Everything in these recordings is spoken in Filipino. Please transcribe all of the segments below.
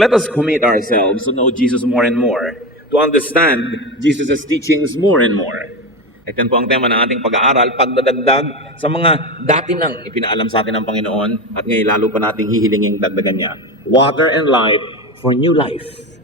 Let us commit ourselves to know Jesus more and more, to understand Jesus' teachings more and more. At yan po ang tema ng ating pag-aaral, pagdadagdag sa mga dati nang ipinaalam sa atin ng Panginoon at ngayon lalo pa nating hihilingin dagdagan niya. Water and light for new life.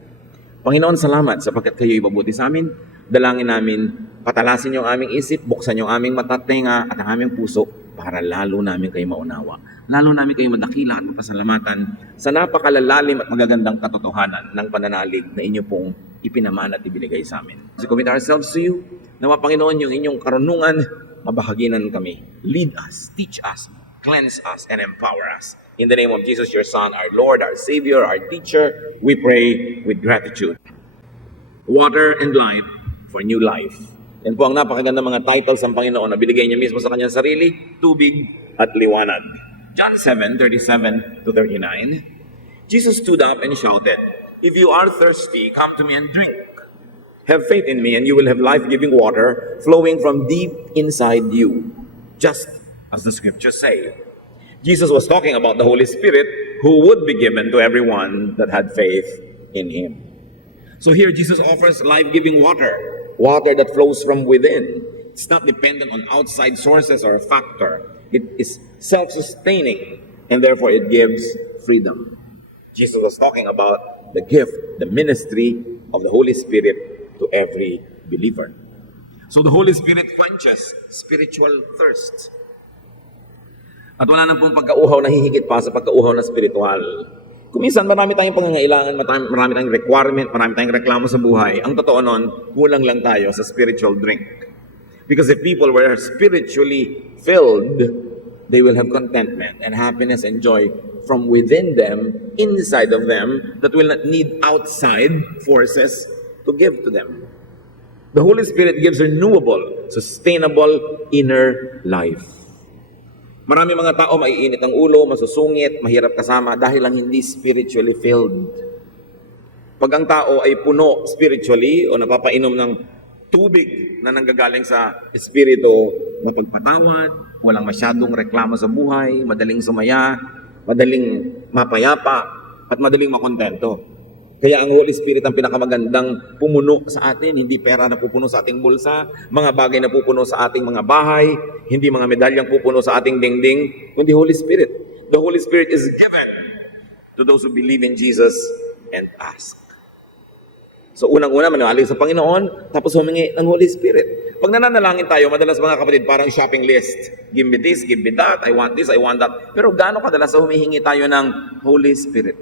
Panginoon, salamat sapagkat kayo ibabuti sa amin. Dalangin namin, patalasin yung aming isip, buksan yung aming mata, tenga at ang aming puso para lalo namin kayo maunawa. Lalo namin kayo madakila at mapasalamatan sa napakalalalim at magagandang katotohanan ng pananalig na inyo pong ipinaman at ibinigay sa amin. So commit ourselves to you. Nawa Panginoon, yung inyong karunungan, mabahaginan kami. Lead us, teach us, cleanse us, and empower us. In the name of Jesus, your Son, our Lord, our Savior, our Teacher, we pray with gratitude. Water and light for new life. Yan po ang napakaganda mga titles ng Panginoon na binigay niya mismo sa kanyang sarili, tubig at liwanag. John 7:37 to 39. Jesus stood up and shouted, "If you are thirsty, come to me and drink. Have faith in me and you will have life-giving water flowing from deep inside you, just as the scriptures say." Jesus was talking about the Holy Spirit who would be given to everyone that had faith in him. So here Jesus offers life-giving water, water that flows from within. It's not dependent on outside sources or a factor. It is self-sustaining and therefore it gives freedom. Jesus was talking about the gift, the ministry of the Holy Spirit to every believer. So the Holy Spirit quenches spiritual thirst. At wala nang pong pagkauhaw na hihigit pa sa pagkauhaw na spiritual. Kuminsan marami tayong pangangailangan, marami tayong requirement, marami tayong reklamo sa buhay. Ang totoo nun, kulang lang tayo sa spiritual drink. Because if people were spiritually filled, they will have contentment and happiness and joy from within them, inside of them, that will not need outside forces to give to them. The Holy Spirit gives renewable, sustainable inner life. Marami mga tao maiinit ang ulo, masusungit, mahirap kasama dahil lang hindi spiritually filled. Pag ang tao ay puno spiritually o napapainom ng tubig na nanggagaling sa espiritu, mapagpatawad, walang masyadong reklamo sa buhay, madaling sumaya, madaling mapayapa, at madaling makontento. Kaya ang Holy Spirit ang pinakamagandang pumuno sa atin, hindi pera na pupuno sa ating bulsa, mga bagay na pupuno sa ating mga bahay, hindi mga medalyang pupuno sa ating dingding, kundi Holy Spirit. The Holy Spirit is given to those who believe in Jesus and ask. So unang-una, mananalig sa Panginoon, tapos humingi ng Holy Spirit. Pag nananalangin tayo, madalas mga kapatid, parang shopping list. Give me this, give me that, I want this, I want that. Pero gaano kadalas humihingi tayo ng Holy Spirit?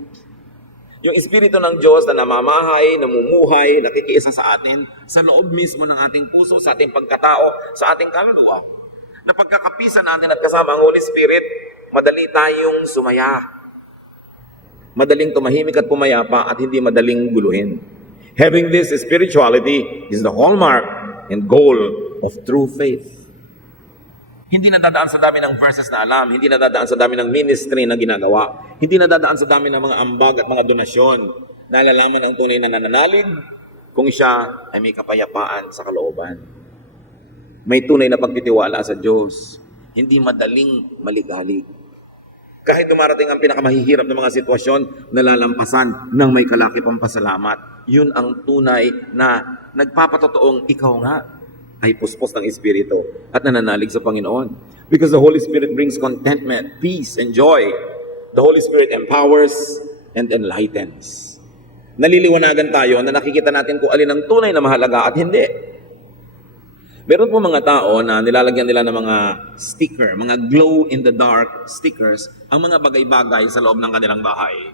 Yung Espiritu ng Diyos na namamahay, namumuhay, nakikiisa sa atin, sa loob mismo ng ating puso, sa ating pagkatao, sa ating kaluluwa. Na pagkakapisa natin at kasama ang Holy Spirit, madali tayong sumaya. Madaling tumahimik at pumayapa at hindi madaling guluhin. Having this spirituality is the hallmark and goal of true faith. Hindi nadadaan sa dami ng verses na alam, hindi nadadaan sa dami ng ministry na ginagawa, hindi nadadaan sa dami ng mga ambag at mga donasyon. Nalalaman ang tunay na nananalig kung siya ay may kapayapaan sa kalooban. May tunay na pagtitiwala sa Diyos, hindi madaling maligali. Kahit dumarating ang pinakamahihirap ng mga sitwasyon, nalalampasan ng may kalakipang pasalamat. Yun ang tunay na nagpapatotoong ikaw nga ay puspos ng Espiritu at nananalig sa Panginoon. Because the Holy Spirit brings contentment, peace, and joy. The Holy Spirit empowers and enlightens. Naliliwanagan tayo na nakikita natin kung alin ang tunay na mahalaga at hindi. Meron po mga tao na nilalagyan nila ng mga sticker, mga glow-in-the-dark stickers, ang mga bagay-bagay sa loob ng kanilang bahay.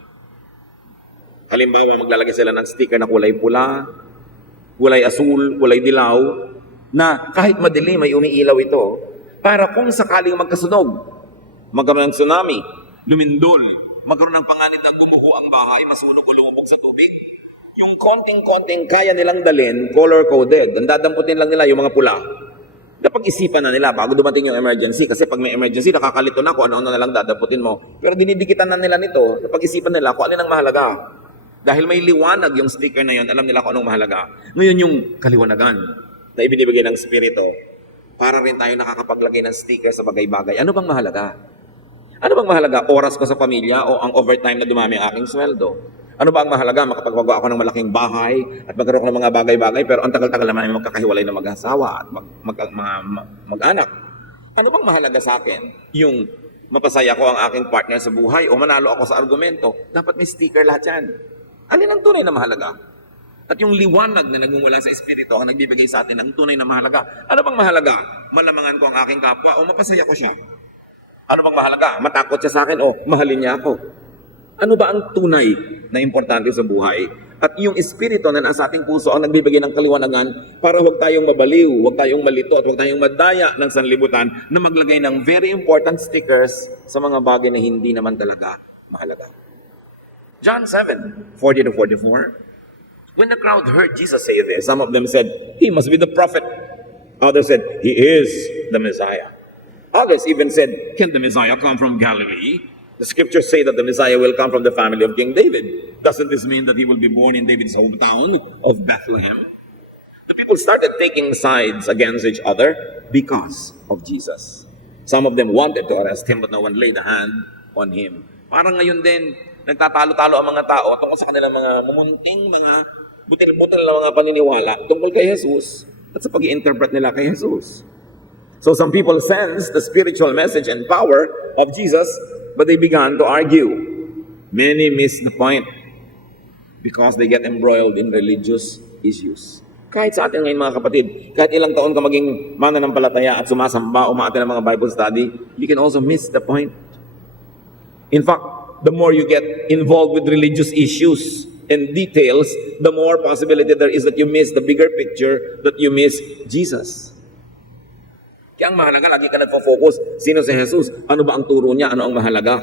Halimbawa, maglalagay sila ng sticker na kulay pula, kulay asul, kulay dilaw, na kahit madilim ay umiilaw ito, para kung sakaling magkasunog, magkaroon ng tsunami, lumindol, magkaroon ng panganib na gumuho ang bahay, masunog o lumubog sa tubig, yung konting-konting kaya nilang dalhin, color-coded. Ang dadamputin lang nila yung mga pula. Napag-isipan na nila bago dumating yung emergency. Kasi pag may emergency, nakakalito na kung ano-ano na lang dadamputin mo. Pero dinidikitan na nila nito. Napag-isipan nila kung alin ang mahalaga. Dahil may liwanag yung sticker na yun, alam nila kung anong mahalaga. Ngayon yung kaliwanagan na ibinibigay ng Espiritu, para rin tayo nakakapaglagay ng sticker sa bagay-bagay. Ano bang mahalaga? Ano bang mahalaga? Oras ko sa pamilya o ang overtime na dumami ang aking sweldo? Ano ba ang mahalaga? Makapagpagawa ako ng malaking bahay at magkaroon ng mga bagay-bagay, pero ang tagal-tagal naman ay magkakahiwalay na mag-asawa at mag-anak. Ano bang mahalaga sa akin? Yung mapasaya ko ang aking partner sa buhay o manalo ako sa argumento? Dapat may sticker lahat yan. Alin ang tunay na mahalaga? At yung liwanag na nagmumula sa Espiritu ang nagbibigay sa atin ng tunay na mahalaga. Ano bang mahalaga? Malamangan ko ang aking kapwa o mapasaya ko siya? Ano bang mahalaga? Matakot siya sa akin o mahalin niya ako? Ano ba ang tunay na importante sa buhay? At yung Espiritu na nasa ating puso ang nagbibigay ng kaliwanagan para huwag tayong mabaliw, huwag tayong malito, at huwag tayong madaya ng sanlibutan na maglagay ng very important stickers sa mga bagay na hindi naman talaga mahalaga. John 7:40-44. When the crowd heard Jesus say this, some of them said, "He must be the prophet." Others said, "He is the Messiah." Others even said, "Can the Messiah come from Galilee?" The scriptures say that the Messiah will come from the family of King David. Doesn't this mean that he will be born in David's hometown of Bethlehem? The people started taking sides against each other because of Jesus. Some of them wanted to arrest him, but no one laid a hand on him. Parang ngayon din, nagtatalo-talo ang mga tao tungkol sa kanilang mga mumunting, mga butil-butil na mga paniniwala tungkol kay Jesus at sa pag-i-interpret nila kay Jesus. So some people sense the spiritual message and power of Jesus, but they began to argue. Many miss the point because they get embroiled in religious issues. Kahit sa atin ngayon mga kapatid, kahit ilang taon ka maging mananampalataya at sumasamba, umaattend ng mga Bible study, you can also miss the point. In fact, the more you get involved with religious issues and details, the more possibility there is that you miss the bigger picture, that you miss Jesus. Kaya ang mahalaga, lagi ka nagpo-focus, sino si Jesus? Ano ba ang turo niya? Ano ang mahalaga?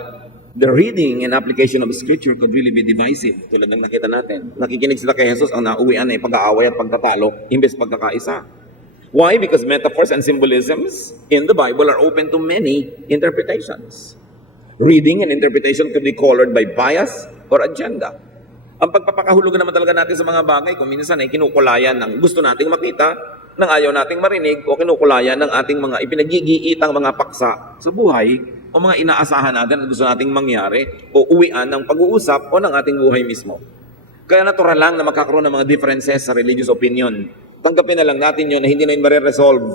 The reading and application of Scripture could really be divisive. Tulad ng nakita natin. Nakikinig sila kay Jesus, ang nauwian ay pag-aaway at pagtatalo, imbes pagkakaisa. Why? Because metaphors and symbolisms in the Bible are open to many interpretations. Reading and interpretation could be colored by bias or agenda. Ang pagpapakahulugan naman talaga natin sa mga bagay, kung minsan ay kinukulayan ng gusto nating makita, ng ayaw nating marinig, o kinukulayan ng ating mga ipinagigiitang mga paksa sa buhay, o mga inaasahan natin at gusto nating mangyari, o uwian ng pag-uusap o ng ating buhay mismo. Kaya natural lang na magkakaroon ng mga differences sa religious opinion. Tanggapin na lang natin yun na hindi na yun mariresolve.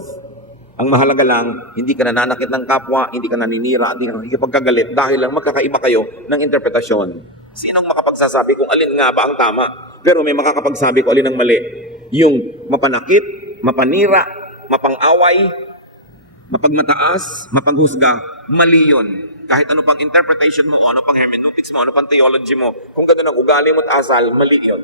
Ang mahalaga lang, hindi ka nananakit ng kapwa, hindi ka naninira, hindi ka nakikipagkagalit dahil lang magkakaiba kayo ng interpretasyon. Sinong makapagsasabi kung alin nga ba ang tama? Pero may makakapagsabi kung alin ang mali. Yung mapanakit, mapanira, mapang-away, mapagmataas, mapaghusga, mali yun. Kahit ano pang interpretation mo, ano pang hermeneutics mo, ano pang theology mo, kung gano'n ang ugali mo at asal, mali yun.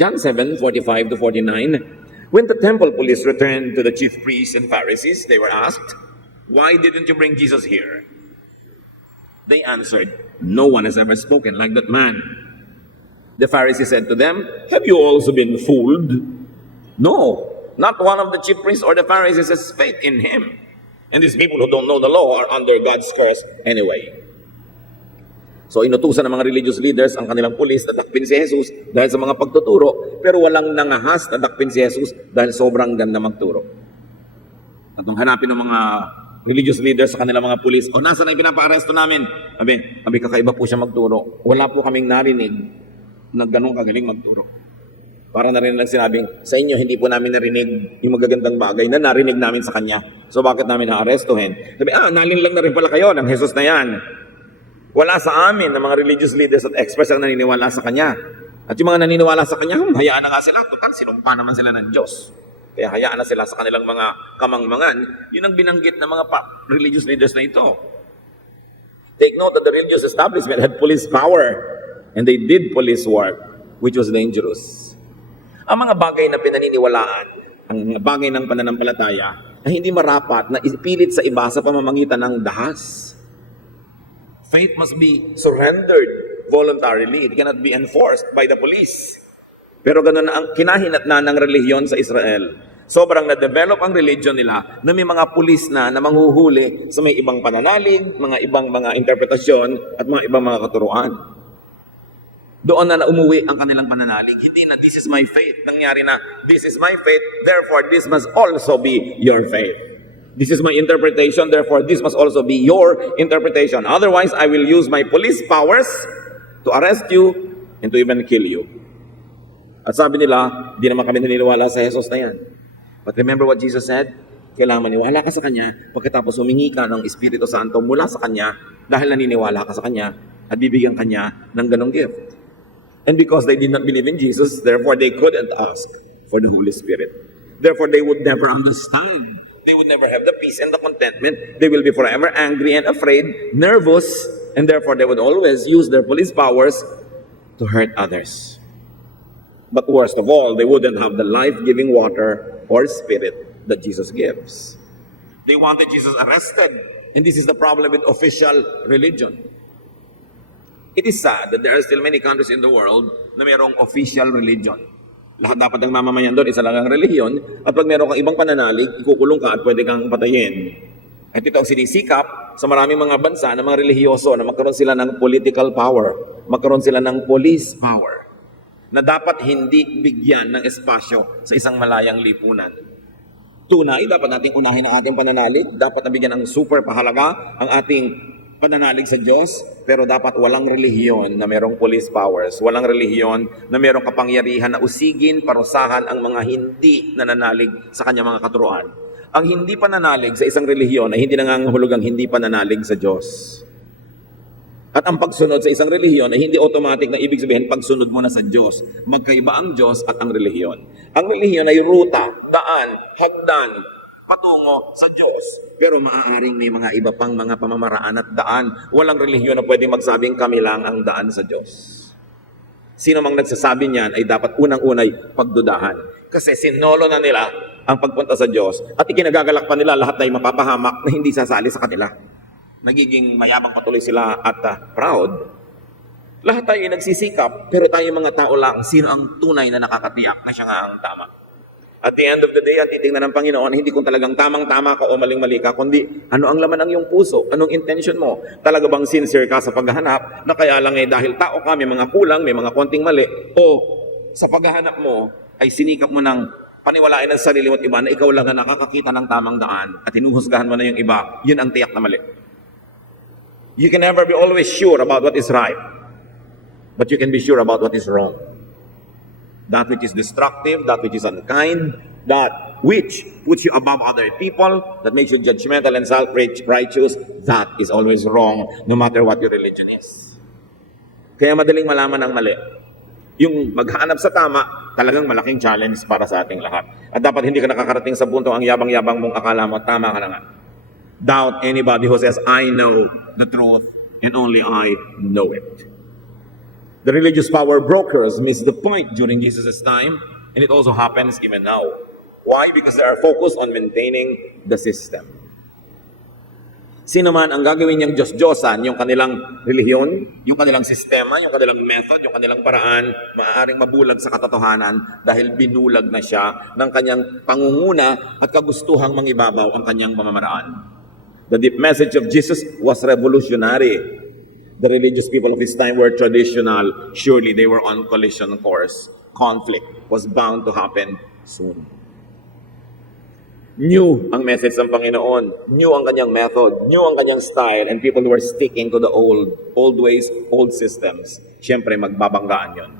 John 7:45-49. When the temple police returned to the chief priests and Pharisees, they were asked, "Why didn't you bring Jesus here?" They answered, "No one has ever spoken like that man." The Pharisees said to them, "Have you also been fooled?" No, not one of the chief priests or the Pharisees has faith in him. And these people who don't know the law are under God's curse anyway. So inutusan ng mga religious leaders ang kanilang pulis na dakpin si Jesus dahil sa mga pagtuturo, pero walang nangahas na dakpin si Jesus dahil sobrang ganda magturo. At nung hanapin ng mga religious leaders sa kanilang mga pulis, "O, nasa na yung pinapa-aresto namin?" Sabi, kakaiba po siya magturo. Wala po kaming narinig na ganun kagaling magturo. Para na rin lang sinabing, sa inyo hindi po namin narinig yung magagandang bagay na narinig namin sa kanya. So bakit namin na-arestuhin? Sabi, nalinlang na rin pala kayo ng Jesus na yan. Wala sa amin ng mga religious leaders at experts ang naniniwala sa kanya. At yung mga naniniwala sa kanya, hayaan na nga sila. Total, sinumpa naman sila ng Diyos. Kaya hayaan na sila sa kanilang mga kamangmangan. Yun ang binanggit ng mga religious leaders na ito. Take note that the religious establishment had police power and they did police work, which was dangerous. Ang mga bagay na pinaniniwalaan, ang mga bagay ng pananampalataya, ay hindi marapat na ipilit sa iba sa pamamagitan ng dahas. Faith must be surrendered voluntarily. It cannot be enforced by the police. Pero ganun na ang kinahinatnan ng relihiyon sa Israel. Sobrang na-develop ang religion nila na may mga pulis na manghuhuli sa may ibang pananalig, mga ibang mga interpretasyon at mga ibang mga katuruan. Doon na umuwi ang kanilang pananalig. Hindi na, "This is my faith." Nangyari na, "This is my faith, therefore this must also be your faith. This is my interpretation, therefore this must also be your interpretation. Otherwise, I will use my police powers to arrest you, and to even kill you. At sabi nila, di naman kami naniniwala sa Jesus na yan. But remember what Jesus said? Kailangan maniwala ka sa Kanya, pagkatapos humingi ka ng Espiritu Santo mula sa Kanya dahil naniniwala ka sa Kanya at bibigyan Kanya ng ganong gift. And because they did not believe in Jesus, therefore they couldn't ask for the Holy Spirit. Therefore they would never understand. They would never have the peace and the contentment. They will be forever angry and afraid, nervous, and therefore they would always use their police powers to hurt others. But worst of all, they wouldn't have the life-giving water or spirit that Jesus gives. They wanted Jesus arrested. And this is the problem with official religion. It is sad that there are still many countries in the world na mayroong official religion. Lahat dapat ng mamamayan doon, isa lang ang relihiyon. At pag meron kang ibang pananalig, ikukulong ka at pwede kang patayin. At ito ang sinisikap sa maraming mga bansa ng mga relihiyoso na magkaroon sila ng political power, magkaroon sila ng police power, na dapat hindi bigyan ng espasyo sa isang malayang lipunan. Tunay, dapat nating unahin ang ating pananalig, dapat nabigyan ng super pahalaga ang ating pananalig sa Diyos, pero dapat walang relihiyon na merong police powers, walang relihiyon na merong kapangyarihan na usigin, parusahan ang mga hindi nananalig sa kanyang mga katuruan. Ang hindi pananalig sa isang relihiyon ay hindi nangangahulugang hindi pananalig sa Diyos. At ang pagsunod sa isang relihiyon ay hindi automatic na ibig sabihin pagsunod mo na sa Diyos. Magkaiba ang Diyos at ang relihiyon. Ang relihiyon ay ruta, daan, hagdan, patungo sa Diyos. Pero maaaring may mga iba pang mga pamamaraan at daan. Walang relihiyon na pwedeng magsabing kami lang ang daan sa Diyos. Sino mang nagsasabi niyan ay dapat unang-unay pagdudahan. Kasi sinolo na nila ang pagpunta sa Diyos at ikinagagalak pa nila lahat na mapapahamak na hindi sasali sa kanila. Nagiging mayabang patuloy sila at proud. Lahat tayo ay nagsisikap, pero tayo mga tao lang, sino ang tunay na nakakatiyak na siya nga ang tama. At the end of the day, at titingnan ng Panginoon, hindi kung talagang tamang-tama ka o maling-mali ka, kundi ano ang laman ng iyong puso, anong intention mo. Talaga bang sincere ka sa paghahanap, na kaya lang dahil tao ka, may mga kulang, may mga konting mali, o sa paghahanap mo, ay sinikap mo ng paniwalain ng sarili mo at iba na ikaw lang na nakakakita ng tamang daan at hinuhusgahan mo na yung iba, yun ang tiyak na mali. You can never be always sure about what is right, but you can be sure about what is wrong. That which is destructive, that which is unkind, that which puts you above other people, that makes you judgmental and self-righteous, that is always wrong, no matter what your religion is. Kaya madaling malaman ang mali. Yung maghanap sa tama, talagang malaking challenge para sa ating lahat. At dapat hindi ka nakakarating sa punto ang yabang-yabang mong akala mo, tama ka na nga. Doubt anybody who says, I know the truth, and only I know it. The religious power brokers missed the point during Jesus' time, and it also happens even now. Why? Because they are focused on maintaining the system. Sino man ang gagawin niyang Diyos-Diyosan, yung kanilang relihiyon, yung kanilang sistema, yung kanilang method, yung kanilang paraan, maaaring mabulag sa katotohanan dahil binulag na siya ng kanyang pangunguna at kagustuhang mangibabaw ang kanyang pamamaraan. The deep message of Jesus was revolutionary. The religious people of his time were traditional. Surely they were on collision course. Conflict was bound to happen soon. New ang message ng Panginoon. New ang kanyang method. New ang kanyang style. And people who were sticking to the old ways, old systems. Siyempre, magbabanggaan yon.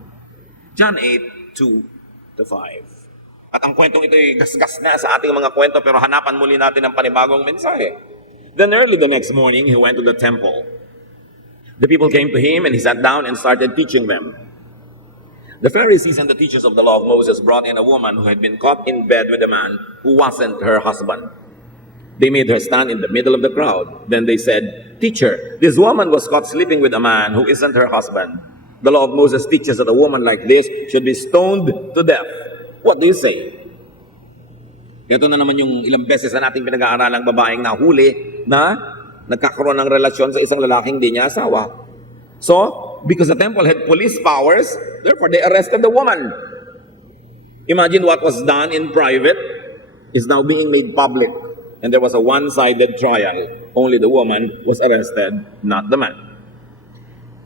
John 8:2-5. At ang kwentong ito ay gasgas na sa ating mga kwento, pero hanapan muli natin ang panibagong mensahe. Then early the next morning, he went to the temple. The people came to him and he sat down and started teaching them. The Pharisees and the teachers of the law of Moses brought in a woman who had been caught in bed with a man who wasn't her husband. They made her stand in the middle of the crowd. Then they said, Teacher, this woman was caught sleeping with a man who isn't her husband. The law of Moses teaches that a woman like this should be stoned to death. What do you say? Ito na naman yung ilang beses na nating pinag-aaralang babaeng nahuli na nagkakaroon ng relasyon sa isang lalaking di niya asawa. So, because the temple had police powers, therefore they arrested the woman. Imagine what was done in private is now being made public. And there was a one-sided trial. Only the woman was arrested, not the man.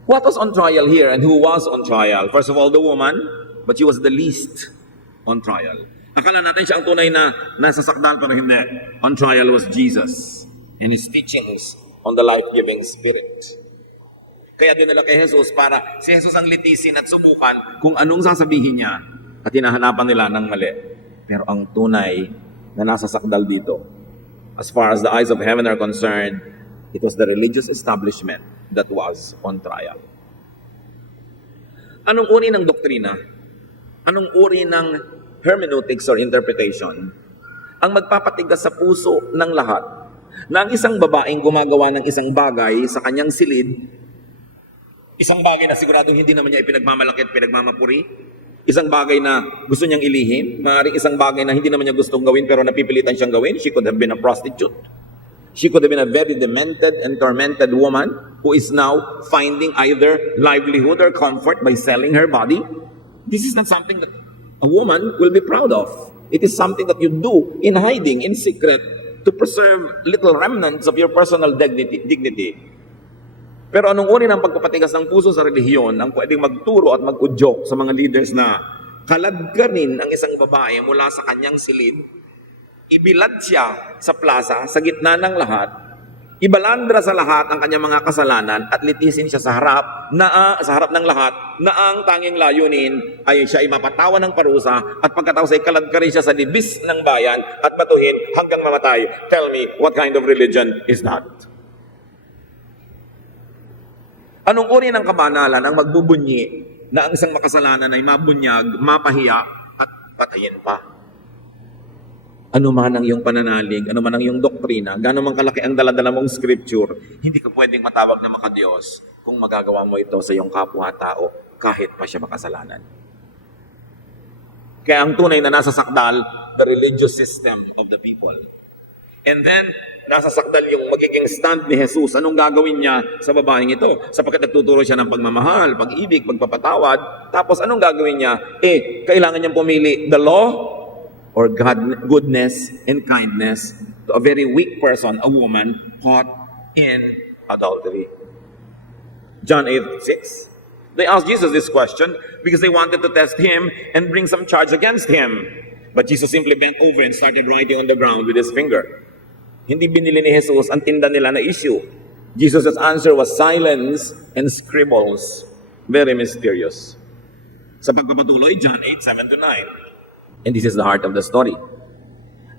What was on trial here and who was on trial? First of all, the woman, but she was the least on trial. Akala natin siya ang tunay na nasa sakdal, pero hindi. On trial was Jesus and his teachings on the life-giving spirit. Kaya dinala kay Jesus para si Jesus ang litisin at subukan kung anong sasabihin niya at hinahanapan nila ng mali. Pero ang tunay na nasa sakdal dito, as far as the eyes of heaven are concerned, it was the religious establishment that was on trial. Anong uri ng doktrina? Anong uri ng hermeneutics or interpretation ang magpapatigas sa puso ng lahat na ang isang babaeng gumagawa ng isang bagay sa kanyang silid, isang bagay na siguradong hindi naman niya ipinagmamalaki at pinagmamapuri, isang bagay na gusto niyang ilihim, maaaring isang bagay na hindi naman niya gustong gawin pero napipilitan siyang gawin. She could have been a prostitute. She could have been a very demented and tormented woman who is now finding either livelihood or comfort by selling her body. This is not something that a woman will be proud of. It is something that you do in hiding, in secret, to preserve little remnants of your personal dignity. Pero anong uri ng pagpapatigas ng puso sa relihiyon ang pwedeng magturo at mag-udyok sa mga leaders na kaladkarin ang isang babae mula sa kanyang silid, ibilad siya sa plaza, sa gitna ng lahat, ibalandra sa lahat ang kanyang mga kasalanan at litisin siya sa harap ng lahat na ang tanging layunin ay siya ay mapatawan ng parusa at pagkatapos ay kaladkarin siya sa libis ng bayan at batuhin hanggang mamatay. Tell me, what kind of religion is that? Anong uri ng kabanalan ang magbubunyi na ang isang makasalanan ay mabunyag, mapahiya at patayin pa? Ano man ang iyong pananalig, ano man ang iyong doktrina, gano'n man kalaki ang daladala mong scripture, hindi ka pwedeng matawag na makadiyos kung magagawa mo ito sa iyong kapwa-tao kahit pa siya makasalanan. Kaya ang tunay na nasa sakdal, the religious system of the people. And then, nasa sakdal yung magiging stand ni Jesus. Anong gagawin niya sa babaeng ito? Sapagkat nagtuturo siya ng pagmamahal, pag-ibig, pagpapatawad. Tapos anong gagawin niya? Kailangan niyang pumili the law or goodness and kindness to a very weak person, a woman caught in adultery. John 8:6. They asked Jesus this question because they wanted to test him and bring some charge against him. But Jesus simply bent over and started writing on the ground with his finger. Hindi binili ni Jesus ang tinda nila na issue. Jesus' answer was silence and scribbles. Very mysterious. Sa pagpapatuloy, John 8:7-9. And this is the heart of the story.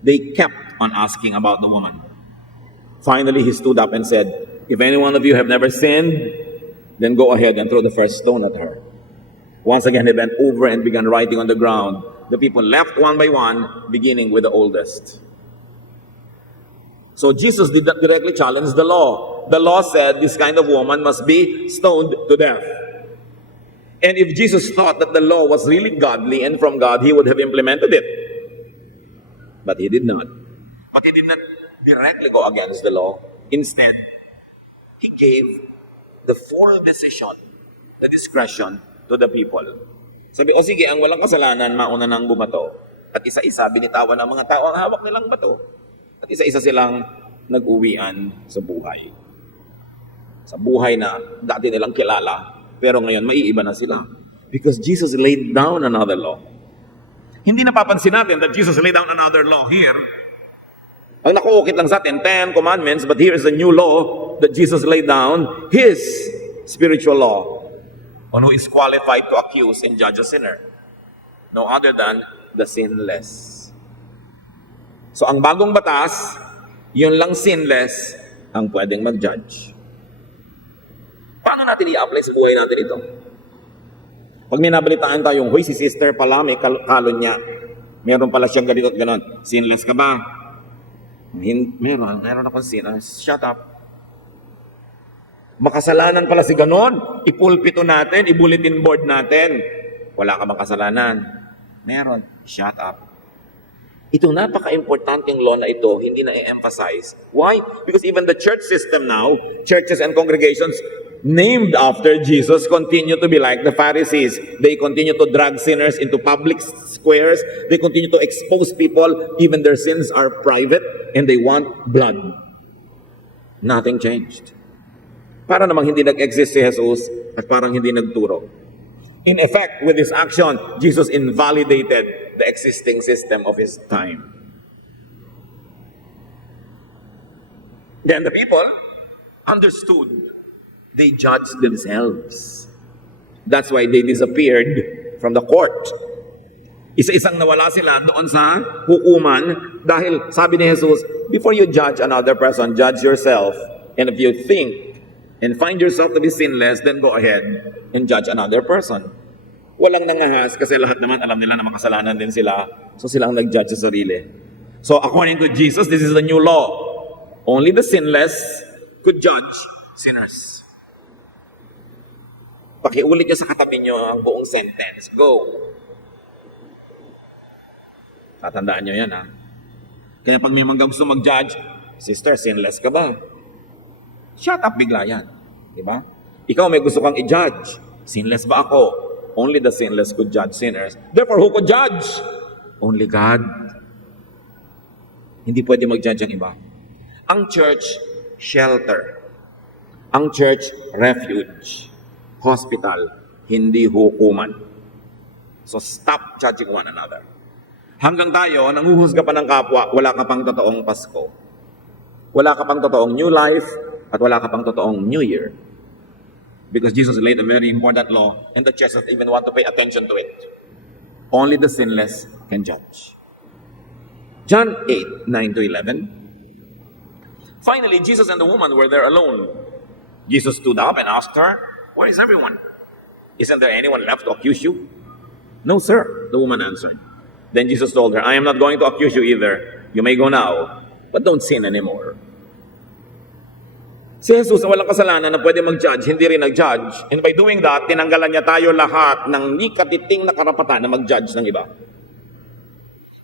They kept on asking about the woman. Finally, he stood up and said, "If any one of you have never sinned, then go ahead and throw the first stone at her." Once again, he bent over and began writing on the ground. The people left one by one, beginning with the oldest. So Jesus did not directly challenge the law. The law said this kind of woman must be stoned to death. And if Jesus thought that the law was really godly and from God, he would have implemented it. But he did not. But he did not directly go against the law. Instead, he gave the full decision, the discretion to the people. Sabi, sige, ang walang kasalanan, mauna nang bumato. At isa-isa, binitawan ng mga tao ang hawak nilang bato. At isa-isa silang nag-uwian sa buhay. Sa buhay na dati nilang kilala, pero ngayon, maiiba na sila. Because Jesus laid down another law. Hindi napapansin natin that Jesus laid down another law here. Ang nakuukit lang sa atin, 10 commandments, but here is a new law that Jesus laid down, His spiritual law, on who is qualified to accuse and judge a sinner. No other than the sinless. So ang bagong batas, yun lang sinless ang pwedeng mag-judge. Paano natin i-apply sa buhay natin ito? Pag may nabalitaan tayong, hoy, si sister pala, may kalon niya. Meron pala siyang ganito at ganon. Sinless ka ba? Meron akong sinless. Shut up. Makasalanan pala si ganon. Ipulpito natin, i-bulletin board natin. Wala ka bang kasalanan? Meron. Shut up. Ito napaka-importanteng law na ito, hindi na i-emphasize. Why? Because even the church system now, churches and congregations named after Jesus continue to be like the Pharisees. They continue to drag sinners into public squares. They continue to expose people. Even their sins are private and they want blood. Nothing changed. Para namang hindi nag-exist si Jesus at parang hindi nagturo. In effect, with this action, Jesus invalidated the existing system of his time. Then the people understood They judged themselves. That's why they disappeared from the court. Isa-isang nawala sila doon sa hukuman dahil sabi ni Jesus, before you judge another person, judge yourself. And if you think and find yourself to be sinless, then go ahead and judge another person. Walang nangahas kasi lahat naman alam nila na makasalanan din sila. So silang nag-judge sa sarili. So according to Jesus, this is the new law. Only the sinless could judge sinners. Pakiulit nyo sa katabi nyo ang buong sentence. Go. Tatandaan nyo yan, ha? Kaya pag may mga gusto mag-judge, sister, sinless ka ba? Shut up, bigla yan. Diba? Ikaw may gusto kang i-judge. Sinless ba ako? Only the sinless could judge sinners. Therefore, who could judge? Only God. Hindi pwede mag-judge ang iba. Ang church, shelter. Ang church, refuge. Hospital, hindi hukuman. So stop judging one another. Hanggang tayo, nanguhusga pa ng kapwa, wala ka pang totoong Pasko. Wala ka pang totoong New Life, at wala ka pang totoong New Year. Because Jesus laid a very important law, and the church doesn't even want to pay attention to it. Only the sinless can judge. John 8, 9-11. Finally, Jesus and the woman were there alone. Jesus stood up and asked her, where is everyone? Isn't there anyone left to accuse you? No, sir, the woman answered. Then Jesus told her, I am not going to accuse you either. You may go now, but don't sin anymore. Si Jesus na walang kasalanan na pwede mag-judge, hindi rin nag-judge. And by doing that, tinanggalan niya tayo lahat ng ni katiting na karapatan na mag-judge ng iba.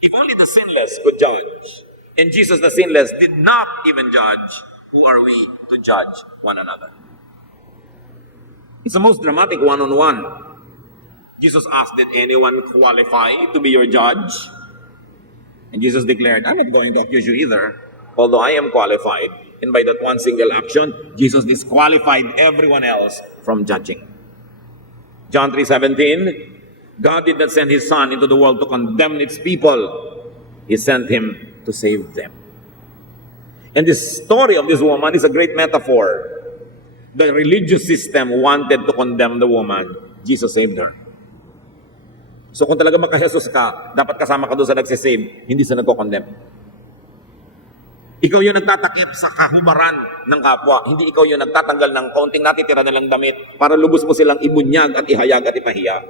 If only the sinless could judge, and Jesus the sinless did not even judge, who are we to judge one another? It's the most dramatic one-on-one. Jesus asked, did anyone qualify to be your judge? And Jesus declared, I'm not going to accuse you either, although I am qualified. And by that one single action, Jesus disqualified everyone else from judging. John 3:17, God did not send His Son into the world to condemn its people. He sent Him to save them. And this story of this woman is a great metaphor. The religious system wanted to condemn the woman. Jesus saved her. So kung talaga maka-Jesus ka, dapat kasama ka doon sa nagsisave, hindi sa nagko-condemn. Ikaw yung nagtatakip sa kahubaran ng kapwa. Hindi ikaw yung nagtatanggal ng kaunting natitira nilang damit para lubos mo silang ibunyag at ihayag at ipahiya.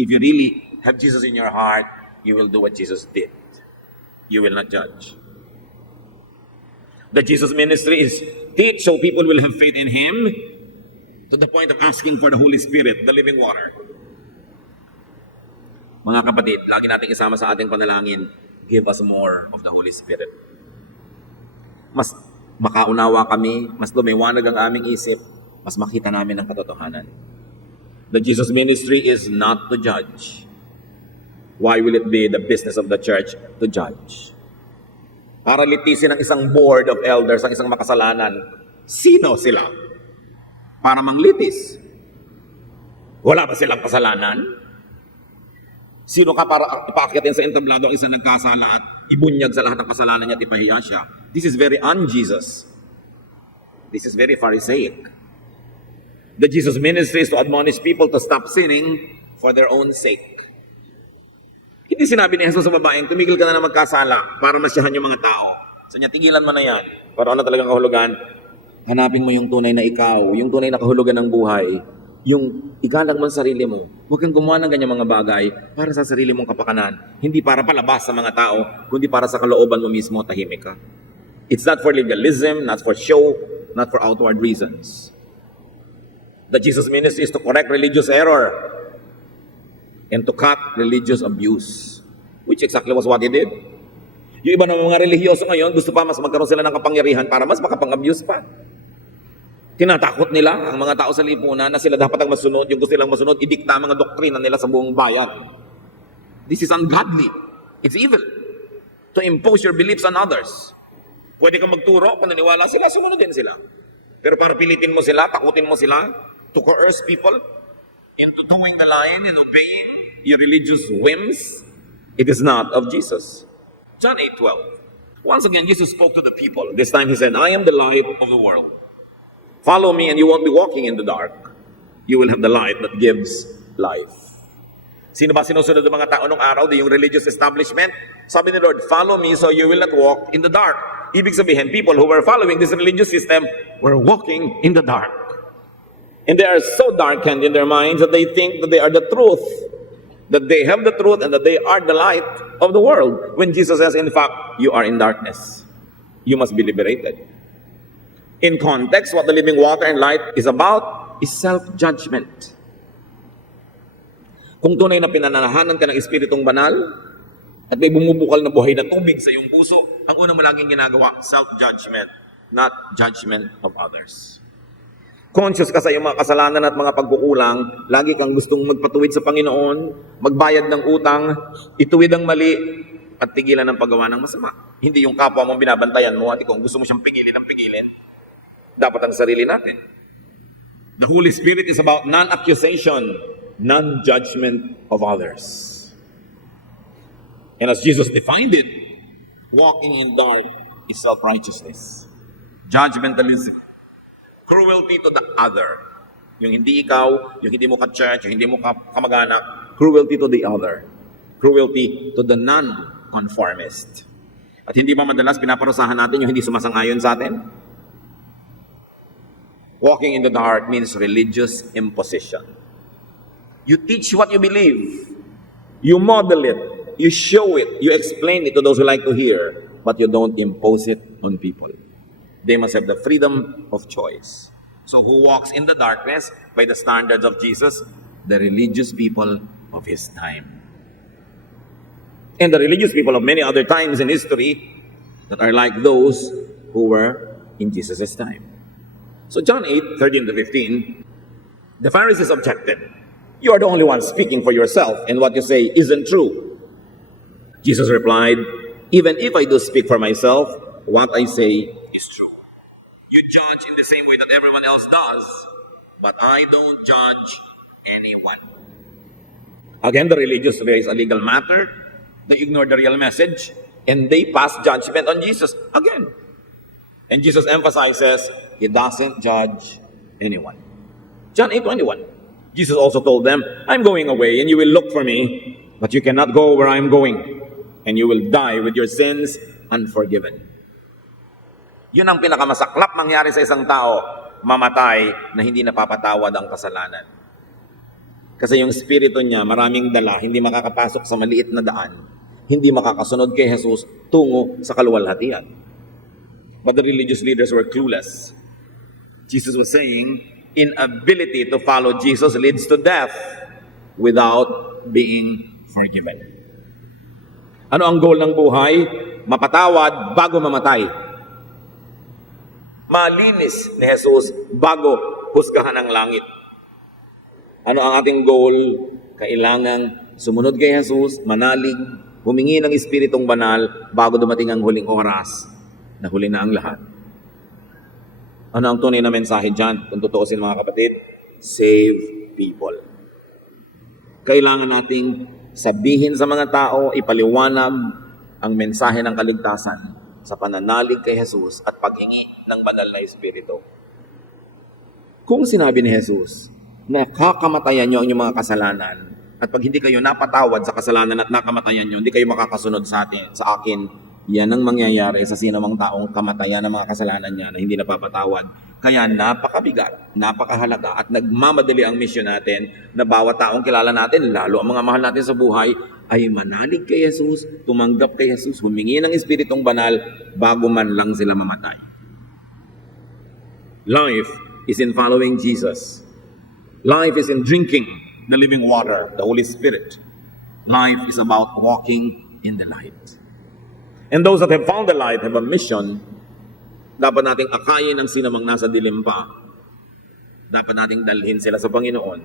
If you really have Jesus in your heart, you will do what Jesus did. You will not judge. The Jesus ministry is teach so people will have faith in Him to the point of asking for the Holy Spirit, the living water. Mga kapatid, lagi nating isama sa ating panalangin, give us more of the Holy Spirit. Mas makaunawa kami, mas lumiwanag ang aming isip, mas makita namin ang katotohanan. The Jesus ministry is not to judge. Why will it be the business of the church to judge? Para litisin ang isang board of elders, ang isang makasalanan. Sino sila? Para manglitis. Wala ba silang kasalanan? Sino ka para ipaakitin sa entablado ang isang nagkasala at ibunyag sa lahat ng kasalanan niya at ipahiya siya? This is very un-Jesus. This is very Pharisaic. The Jesus ministry is to admonish people to stop sinning for their own sake. Hindi sinabi ni Jesus sa babaeng, tumigil ka na magkasala para masyahan yung mga tao. Sa niya, tigilan mo na yan. Para ano talagang kahulugan? Hanapin mo yung tunay na ikaw, yung tunay na kahulugan ng buhay. Yung igalang mo sa sarili mo. Huwag kang gumawa ng ganyang mga bagay para sa sarili mong kapakanan. Hindi para palabas sa mga tao, kundi para sa kalooban mo mismo, tahimik ka. It's not for legalism, not for show, not for outward reasons. The Jesus ministry is to correct religious error and to cut religious abuse, which exactly was what He did. Yung iba ng mga relihiyoso ngayon, gusto pa mas magkaroon sila ng kapangyarihan para mas makapang-abuse pa. Tinatakot nila ang mga tao sa lipunan na sila dapat ang masunod, yung gusto nilang masunod, idikta ang mga doktrina nila sa buong bayan. This is ungodly. It's evil. To impose your beliefs on others. Pwede kang magturo, pananiwala sila, sumunod din sila. Pero para pilitin mo sila, takutin mo sila, to coerce people into doing the line and obeying your religious whims, it is not of Jesus. John 8:12. Once again, Jesus spoke to the people. This time He said, I am the light of the world. Follow me and you won't be walking in the dark. You will have the light that gives life. Sino ba sinusunod ng mga tao nung araw? Yung religious establishment? Sabi ni Lord, follow me so you will not walk in the dark. Ibig sabihin, people who were following this religious system were walking in the dark. And they are so darkened in their minds that they think that they are the truth, that they have the truth and that they are the light of the world. When Jesus says, in fact, you are in darkness. You must be liberated. In context, what the living water and light is about is self-judgment. Kung tunay na pinananahanan ka ng Espiritong Banal at may bumubukal na buhay na tubig sa iyong puso, ang unang mo laging ginagawa, self-judgment, not judgment of others. Conscious ka sa iyong mga kasalanan at mga pagkukulang, lagi kang gustong magpatuwid sa Panginoon, magbayad ng utang, ituwid ang mali, at tigilan ng paggawa ng masama. Hindi yung kapwa mong binabantayan mo at kung gusto mo siyang pigilin, dapat ang sarili natin. The Holy Spirit is about non-accusation, non-judgment of others. And as Jesus defined it, walking in dark is self-righteousness. Judgmentalism. Cruelty to the other. Yung hindi ikaw, yung hindi mo ka-church, yung hindi mo kamag-anak. Cruelty to the other. Cruelty to the non-conformist. At hindi ba madalas pinaparusahan natin yung hindi sumasang-ayon sa atin? Walking in the dark means religious imposition. You teach what you believe. You model it. You show it. You explain it to those who like to hear. But you don't impose it on people. They must have the freedom of choice. So who walks in the darkness by the standards of Jesus? The religious people of his time. And the religious people of many other times in history that are like those who were in Jesus' time. So John 8:13-15, the Pharisees objected. You are the only one speaking for yourself, and what you say isn't true. Jesus replied, even if I do speak for myself, what I say is true. You judge in the same way that everyone else does, but I don't judge anyone. Again, the religious raise a legal matter. They ignore the real message, and they pass judgment on Jesus again. And Jesus emphasizes, he doesn't judge anyone. John 8:21. Jesus also told them, I'm going away and you will look for me, but you cannot go where I'm going, and you will die with your sins unforgiven. Yun ang pinakamasaklap mangyari sa isang tao, mamatay na hindi napapatawad ang kasalanan. Kasi yung spirito niya, maraming dala, hindi makakapasok sa maliit na daan, hindi makakasunod kay Jesus tungo sa kaluwalhatian. But the religious leaders were clueless. Jesus was saying, inability to follow Jesus leads to death without being forgiven. Ano ang goal ng buhay? Mapatawad bago mamatay. Malinis ni Jesus bago husgahan ang langit. Ano ang ating goal? Kailangang sumunod kay Jesus, manalig, humingi ng Espiritong Banal bago dumating ang huling oras na huli na ang lahat. Ano ang tunay na mensahe dyan? Kung tutuusin mga kapatid, save people. Kailangan nating sabihin sa mga tao, ipaliwanag ang mensahe ng kaligtasan sa pananalig kay Jesus at paghingi ng banal na Espiritu. Kung sinabi ni Jesus na kakamatayan nyo ang inyong mga kasalanan at pag hindi kayo napatawad sa kasalanan at nakamatayan nyo, hindi kayo makakasunod sa akin, yan ang mangyayari sa sinumang taong kamatayan ng mga kasalanan niya na hindi napapatawad. Kaya napakabigat, napakahalaga at nagmamadali ang misyon natin na bawat taong kilala natin, lalo ang mga mahal natin sa buhay, ay manalig kay Jesus, tumanggap kay Jesus, humingi ng Espiritong Banal bago man lang sila mamatay. Life is in following Jesus. Life is in drinking the living water, the Holy Spirit. Life is about walking in the light. And those that have found the light have a mission. Dapat nating akayin ang sinamang nasa dilim pa. Dapat nating dalhin sila sa Panginoon.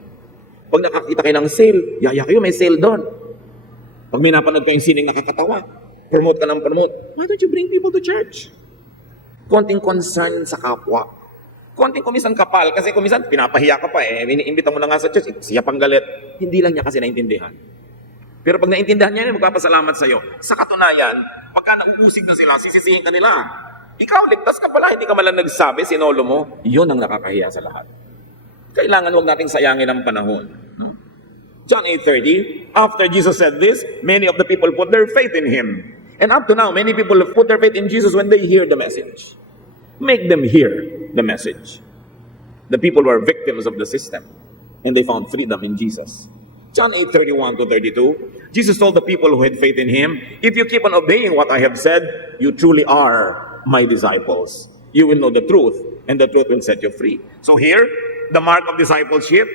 Pag nakakita kayo ng sale, yaya kayo, may sale doon. Pag may napanood kayong sining nakakatawa, promote ka ng promote. Why don't you bring people to church? Konting concern sa kapwa. Konting kumisan kapal. Kasi kumisan, pinapahiya ka pa eh. Iniimbita mo na nga sa church, siya pang galit. Hindi lang niya kasi naintindihan. Pero pag naintindihan niya, magpapasalamat sa'yo. Sa katunayan, pagka nauusig na sila, sisisihin ka nila. Ikaw, ligtas ka pala, hindi ka malang nagsabi, sinolo mo. Yun ang nakakahiya sa lahat. Kailangan huwag nating sayangin ang panahon. No? John 8:30, after Jesus said this, many of the people put their faith in Him. And up to now, many people have put their faith in Jesus when they hear the message. Make them hear the message. The people were victims of the system, and they found freedom in Jesus. John 8:31-32, Jesus told the people who had faith in Him, if you keep on obeying what I have said, you truly are my disciples. You will know the truth, and the truth will set you free. So here, the mark of discipleship,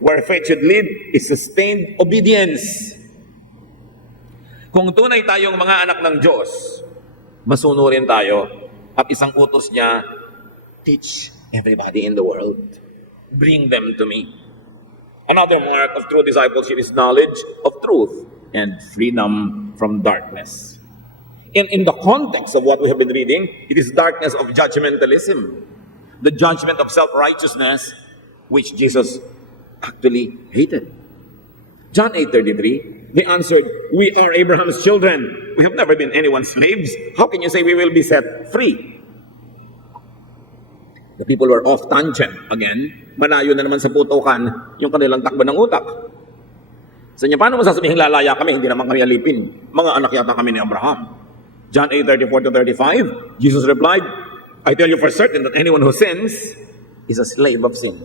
where faith should lead, is sustained obedience. Kung tunay tayong mga anak ng Diyos, masunurin tayo, at isang utos niya, teach everybody in the world. Bring them to me. Another mark of true discipleship is knowledge of truth and freedom from darkness. In the context of what we have been reading, it is darkness of judgmentalism, the judgment of self-righteousness, which Jesus actually hated. John 8:33, they answered, we are Abraham's children. We have never been anyone's slaves. How can you say we will be set free? The people were off tangent again. Malayo na naman sa putukan yung kanilang takbo ng utak. Sa inyo, paano mo sasabihin lalaya kami? Hindi naman kami alipin. Mga anak yata kami ni Abraham. John 8:34-35, Jesus replied, I tell you for certain that anyone who sins is a slave of sin.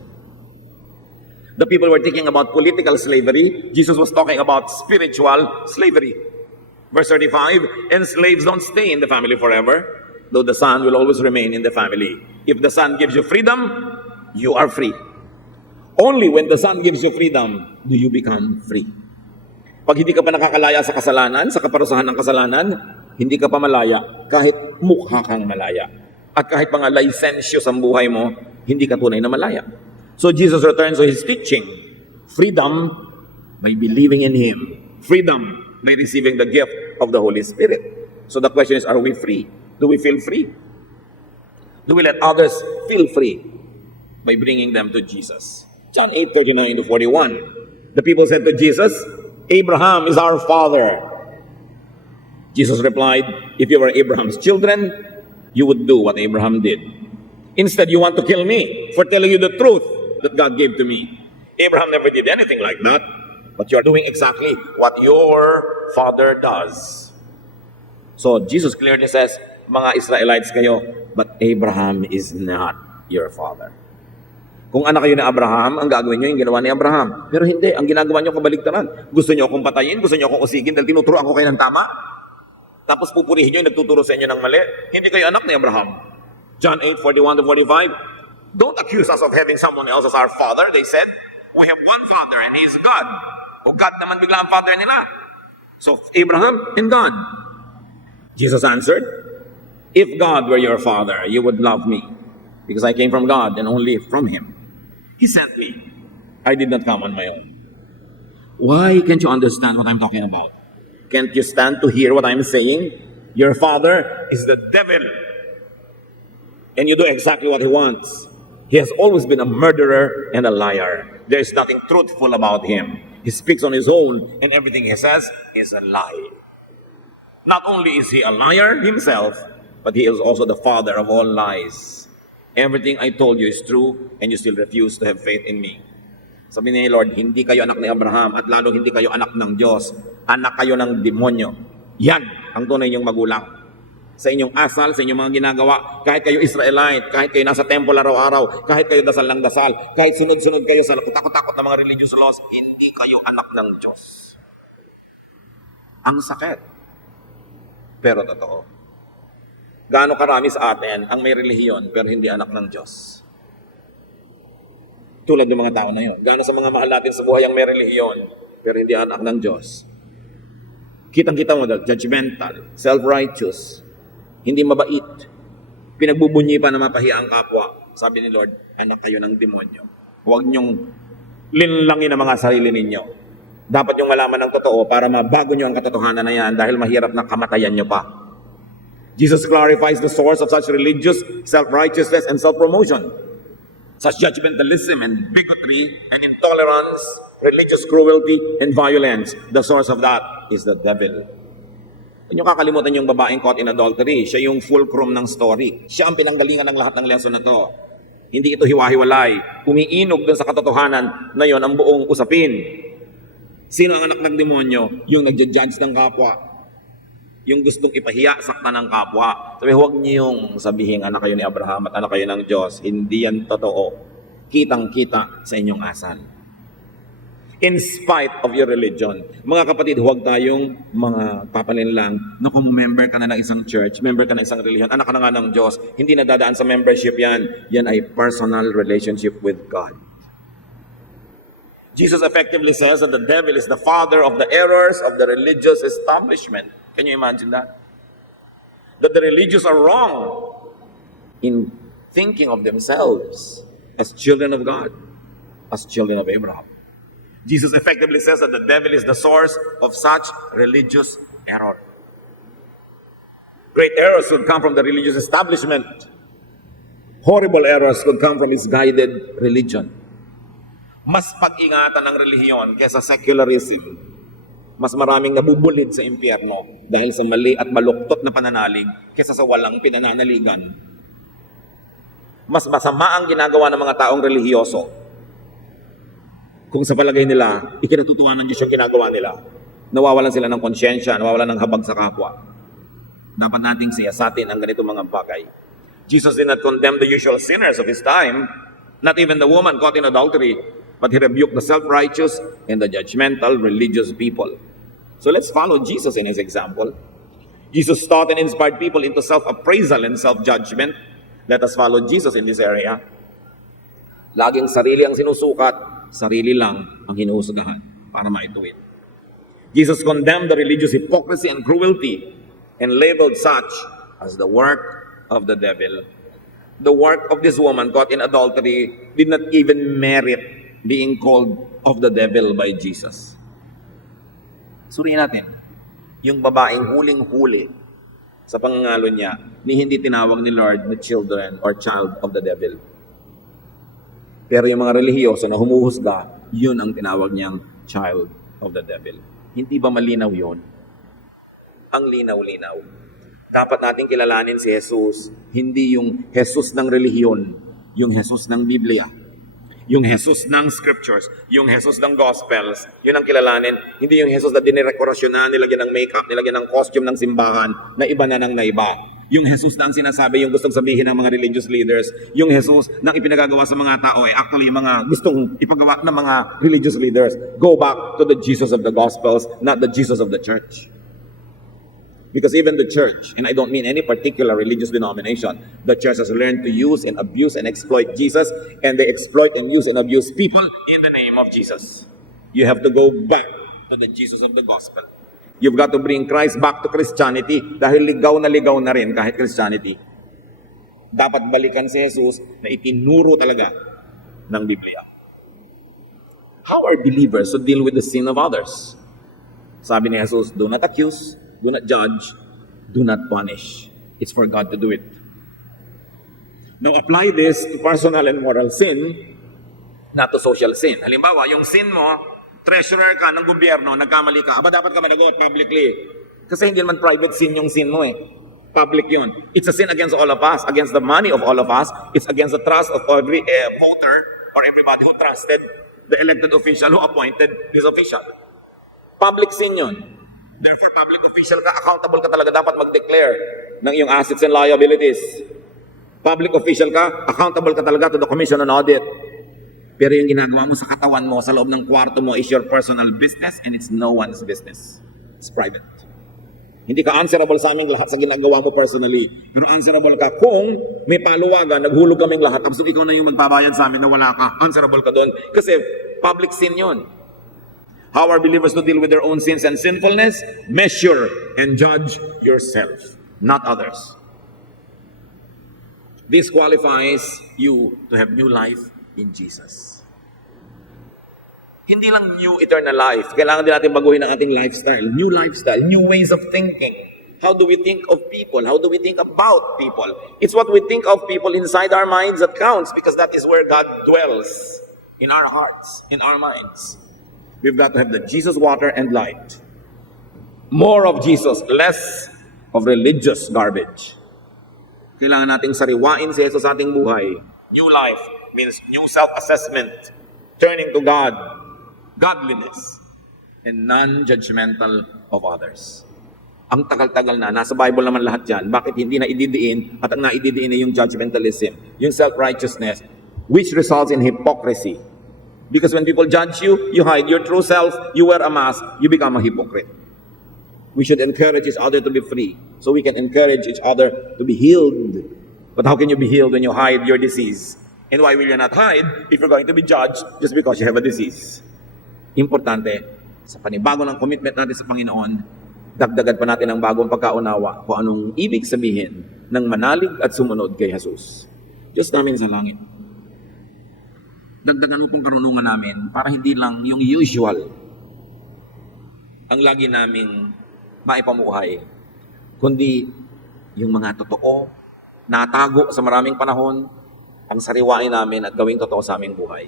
The people were thinking about political slavery. Jesus was talking about spiritual slavery. Verse 35, and slaves don't stay in the family forever, though the son will always remain in the family. If the son gives you freedom, you are free. Only when the son gives you freedom, do you become free. Pag hindi ka pa nakakalaya sa kasalanan, sa kaparusahan ng kasalanan, hindi ka pa malaya kahit mukha kang malaya. At kahit mga lisensyo sa buhay mo, hindi ka tunay na malaya. So Jesus returns to His teaching. Freedom by believing in Him. Freedom by receiving the gift of the Holy Spirit. So the question is, are we free? Do we feel free? Do we let others feel free by bringing them to Jesus? John 8:39-41. The people said to Jesus, Abraham is our father. Jesus replied, if you were Abraham's children, you would do what Abraham did. Instead, you want to kill me for telling you the truth that God gave to me. Abraham never did anything like that, but you are doing exactly what your father does. So Jesus clearly says, mga Israelites kayo, but Abraham is not your father. Kung anak kayo ni Abraham, ang gagawin nyo yung ginawa ni Abraham. Pero hindi, ang ginagawa nyo kabaligtaran. Gusto nyo akong patayin, gusto nyo akong usigin dahil tinuturoan ko kayo ng tama. Tapos pupurihin nyo yung nagtuturo sa inyo ng mali. Hindi kayo anak ni Abraham. John 8:41-45, don't accuse us of having someone else as our father, they said. We have one father and He is God. O God naman bigla ang father nila. So Abraham and God. Jesus answered, if God were your father, you would love me, because I came from God and only from Him. He sent me. I did not come on my own. Why can't you understand what I'm talking about? Can't you stand to hear what I'm saying? Your father is the devil, and you do exactly what he wants. He has always been a murderer and a liar. There is nothing truthful about him. He speaks on his own, and everything he says is a lie. Not only is he a liar himself, but he is also the father of all lies. Everything I told you is true, and you still refuse to have faith in me. Sabi ni Lord, hindi kayo anak ni Abraham, at lalo hindi kayo anak ng Diyos. Anak kayo ng demonyo. Yan ang tunay niyong magulang. Sa inyong asal, sa inyong mga ginagawa, kahit kayo Israelite, kahit kayo nasa temple araw-araw, kahit kayo dasal ng dasal, kahit sunod-sunod kayo sa takot-takot na mga religious laws, hindi kayo anak ng Diyos. Ang sakit. Pero totoo. Gaano karami sa atin ang may relihiyon pero hindi anak ng Diyos? Tulad ng mga tao na yun. Gaano sa mga mahal natin sa buhay ang may relihiyon pero hindi anak ng Diyos? Kitang-kita mo, judgmental, self-righteous, hindi mabait, pinagbubunyi pa na mapahiya ang kapwa. Sabi ni Lord, anak kayo ng demonyo. Huwag niyong linlangin ang mga sarili ninyo. Dapat yung malaman ng totoo para mabago nyo ang katotohanan na yan dahil mahirap na kamatayan nyo pa. Jesus clarifies the source of such religious self-righteousness and self-promotion. Such judgmentalism and bigotry and intolerance, religious cruelty and violence. The source of that is the devil. Huwag niyo kakalimutan yung babaeng caught in adultery. Siya yung fulcrum ng story. Siya ang pinanggalingan ng lahat ng lesson na to. Hindi ito hiwa-hiwalay. Umiinog dun sa katotohanan na yon ang buong usapin. Sino ang anak ng demonyo? Yung nagja-judge ng kapwa. Yung gustong ipahiya, sakta ng kapwa. Sabi, huwag niyong sabihin, anak kayo ni Abraham at anak kayo ng Diyos. Hindi yan totoo. Kitang-kita sa inyong asal. In spite of your religion. Mga kapatid, huwag tayong mga papalinlang na kung member ka na ng isang church, member ka na isang religion, anak ka na nga ng Diyos, hindi na dadaan sa membership yan. Yan ay personal relationship with God. Jesus effectively says that the devil is the father of the errors of the religious establishment. Can you imagine that? That the religious are wrong in thinking of themselves as children of God, as children of Abraham. Jesus effectively says that the devil is the source of such religious error. Great errors would come from the religious establishment. Horrible errors could come from misguided religion. Mas pag-ingatan ng relihiyon kaysa secularism. Mas maraming nabubulid sa impyerno dahil sa mali at maluktot na pananalig kaysa sa walang pinananaligan. Mas masama ang ginagawa ng mga taong relihiyoso kung sa palagay nila, ikinatutuwa ng Diyos yung ginagawa nila. Nawawalan sila ng konsyensya, nawawalan ng habag sa kapwa. Dapat nating siyasatin ang ganitong mga bagay. Jesus did not condemn the usual sinners of His time, not even the woman caught in adultery, but He rebuked the self-righteous and the judgmental religious people. So let's follow Jesus in His example. Jesus taught and inspired people into self-appraisal and self-judgment. Let us follow Jesus in this area. Laging sarili ang sinusukat, sarili lang ang hinuhusgahan para maituwid. Jesus condemned the religious hypocrisy and cruelty and labeled such as the work of the devil. The work of this woman caught in adultery did not even merit being called of the devil by Jesus. Suriin natin, yung babaeng huling-huli sa pangangalo niya, ni hindi tinawag ni Lord na children or child of the devil. Pero yung mga relihiyoso na humuhusga, yun ang tinawag niyang child of the devil. Hindi ba malinaw yun? Ang linaw-linaw. Dapat natin kilalanin si Jesus, hindi yung Jesus ng relihiyon, yung Jesus ng Biblia, yung Jesus ng Scriptures, yung Jesus ng Gospels, yun ang kilalanin. Hindi yung Jesus na dinirekorasyonan, nilagyan ng makeup, nilagyan ng costume ng simbahan, na iba na ng naiba. Yung Jesus na ang sinasabi, yung gustong sabihin ng mga religious leaders, yung Jesus na ipinagagawa sa mga tao, actually yung mga gustong ipagawa ng mga religious leaders. Go back to the Jesus of the Gospels, not the Jesus of the church. Because even the church, and I don't mean any particular religious denomination, the church has learned to use and abuse and exploit Jesus, and they exploit and use and abuse people in the name of Jesus. You have to go back to the Jesus of the Gospel. You've got to bring Christ back to Christianity dahil ligaw na rin kahit Christianity. Dapat balikan si Jesus na itinuro talaga ng Biblia. How are believers to deal with the sin of others? Sabi ni Jesus, do not accuse, do not judge, do not punish. It's for God to do it. Now apply this to personal and moral sin, not to social sin. Halimbawa, yung sin mo, treasurer ka ng gobyerno, nagkamali ka, aba dapat ka managot publicly. Kasi hindi naman private sin yung sin mo eh. Public yun. It's a sin against all of us, against the money of all of us. It's against the trust of every voter or everybody who trusted the elected official who appointed his official. Public sin yun. Therefore, public official ka, accountable ka talaga, dapat mag-declare ng iyong assets and liabilities. Public official ka, accountable ka talaga to the Commission on Audit. Pero yung ginagawa mo sa katawan mo, sa loob ng kwarto mo, is your personal business and it's no one's business. It's private. Hindi ka answerable sa aming lahat sa ginagawa mo personally. Pero answerable ka kung may paluwagan, naghulog kaming lahat, tapos ikaw na yung magbabayad sa amin na wala ka. Answerable ka doon. Kasi public sin yun. How are believers to deal with their own sins and sinfulness? Measure and judge yourself, not others. This qualifies you to have new life in Jesus. Hindi lang new eternal life. Kailangan din natin baguhin ang ating lifestyle. New lifestyle, new ways of thinking. How do we think of people? How do we think about people? It's what we think of people inside our minds that counts, because that is where God dwells, in our hearts, in our minds. We've got to have the Jesus water and light. More of Jesus, less of religious garbage. Kailangan nating sariwain si Jesus sa ating buhay. New life means new self-assessment, turning to God, godliness, and non-judgmental of others. Ang tagal-tagal na, nasa Bible naman lahat yan. Bakit hindi na ididiin at ang naididiin na yung judgmentalism, yung self-righteousness, which results in hypocrisy. Because when people judge you, you hide your true self, you wear a mask, you become a hypocrite. We should encourage each other to be free, so we can encourage each other to be healed. But how can you be healed when you hide your disease? And why will you not hide if you're going to be judged just because you have a disease? Importante, sa panibago ng commitment natin sa Panginoon, dagdagan pa natin ang bagong pagkaunawa kung anong ibig sabihin ng manalig at sumunod kay Jesus. Diyos namin sa langit, dagdagan mo pong karunungan namin para hindi lang yung usual ang lagi naming maipamuhay, kundi yung mga totoo, natago sa maraming panahon, ang sariwain namin at gawing totoo sa aming buhay.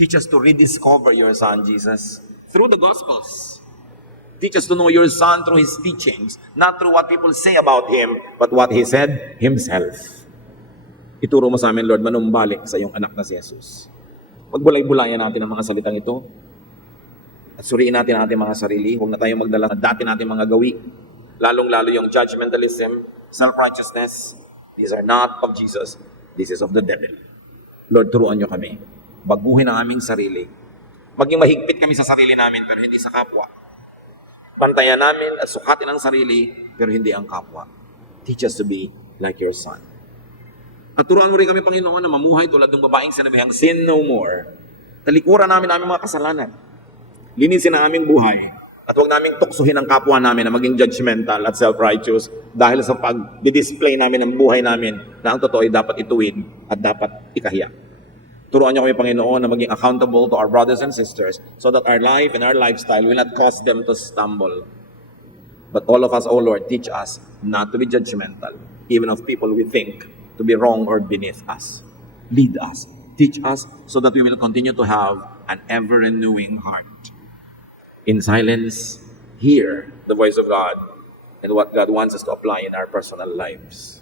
Teach us to rediscover your Son, Jesus, through the Gospels. Teach us to know your Son through His teachings, not through what people say about Him, but what He said Himself. Ituro mo sa amin, Lord, manumbalik sa iyong anak na si Jesus. Magbulay-bulayan natin ang mga salitang ito at suriin natin ang ating mga sarili. Huwag na tayong magdala ng dati natin mga gawi, lalong-lalo yung judgmentalism, self-righteousness. These are not of Jesus. This is of the devil. Lord, turuan niyo kami. Baguhin ang aming sarili. Maging mahigpit kami sa sarili namin, pero hindi sa kapwa. Bantayan namin at sukatin ang sarili, pero hindi ang kapwa. Teach us to be like your Son. At turuan mo rin kami, Panginoon, na mamuhay tulad ng babaeng sinabihang, sin no more. Talikuran namin aming mga kasalanan. Linisin ang aming buhay. At huwag naming tuksuhin ang kapwa namin na maging judgmental at self-righteous dahil sa pag-display namin ng buhay namin na ang totoo ay dapat ituwid at dapat ikahiya. Turuan niyo kami, Panginoon, na maging accountable to our brothers and sisters so that our life and our lifestyle will not cause them to stumble. But all of us, O Lord, teach us not to be judgmental, even of people we think to be wrong or beneath us. Lead us, teach us, so that we will continue to have an ever-renewing heart. In silence, hear the voice of God and what God wants us to apply in our personal lives.